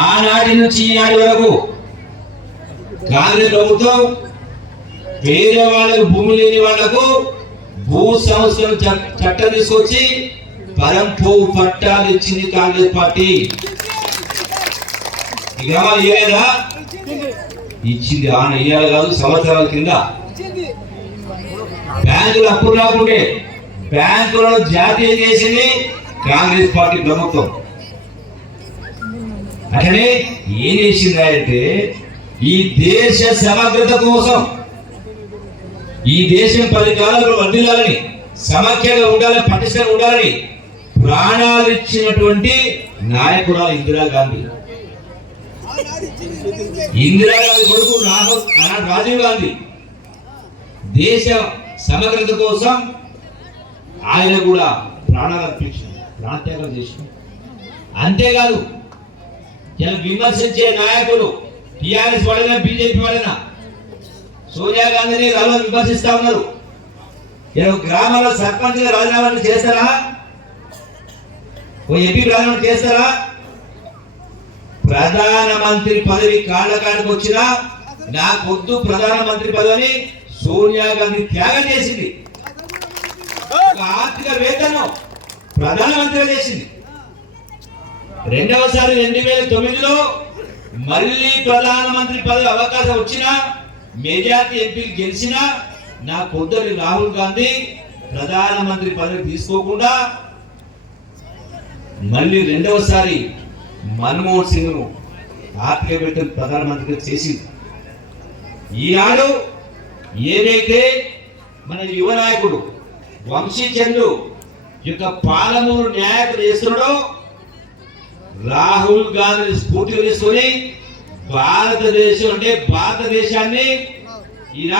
ఆనాటి నుంచి ఈనాటి వరకు కాంగ్రెస్ ప్రభుత్వం పేద వాళ్ళకు భూమి లేని వాళ్ళకు భూ సంస్థలు చట్టం తీసుకొచ్చి పరంపో పట్టాలు ఇచ్చింది కాంగ్రెస్ పార్టీ. ఈ గ్రామాలు ఇవ్వలేదా ఇచ్చింది. ఆన ఇయ్యాలి కాదు సంవత్సరాల కింద. బ్యాంకులు అప్పులు రాకుంటే బ్యాంకులను జాతీయ చేసింది కాంగ్రెస్ పార్టీ ప్రభుత్వం. అట్లనే ఏం చేసిందంటే ఈ దేశ సమగ్రత కోసం ఈ దేశం పది కాలంలో వర్దిల్లాలని సమాఖ్యగా ఉండాలని పటిష్టంగా ఉండాలని ప్రాణాలు ఇచ్చినటువంటి నాయకురాలు ఇందిరాగాంధీ ఇందిరాగాంధీ కొడుకు రాజీవ్ గాంధీ. దేశ సమగ్రత కోసం ఆయన కూడా ప్రాణాలు అర్పించారు ప్రాణత్యాగం చేసిన అంతేకాదు ఇలా విమర్శించే నాయకులు టిఆర్ఎస్ వాళ్ళైనా బీజేపీ వాళ్ళైనా సోనియా గాంధీని రాహుల్ విమర్శిస్తా ఉన్నారు. ఇలా గ్రామాల్లో సర్పంచ్గా రాజీనామాలు చేస్తారా? ఓ ఎంపీ రాజీనామా చేస్తారా? ప్రధానమంత్రి పదవి కాళ్ళకాడికి వచ్చినా నాకొద్దు ప్రధానమంత్రి పదవిని సోనియా గాంధీ త్యాగం చేసింది. ఆర్థిక వేతనం ప్రధానమంత్రి చేసింది. రెండవసారి రెండు వేల తొమ్మిదిలో మళ్ళీ ప్రధానమంత్రి పదవి అవకాశం వచ్చినా మెజార్టీ ఎంపీలు గెలిచినా నా కొద్దరి రాహుల్ గాంధీ ప్రధానమంత్రి పదవి తీసుకోకుండా మళ్ళీ రెండవసారి మన్మోహన్ సింగ్ను పెట్టిన ప్రధానమంత్రిగా చేసింది. ఈనాడు ఏదైతే మన యువ నాయకుడు వంశీచంద్రు యొక్క పాలమూరు నాయకుడు చేస్తున్నాడో రాహుల్ గాంధీ స్ఫూర్తిగా తీసుకొని భారతదేశం అంటే భారతదేశాన్ని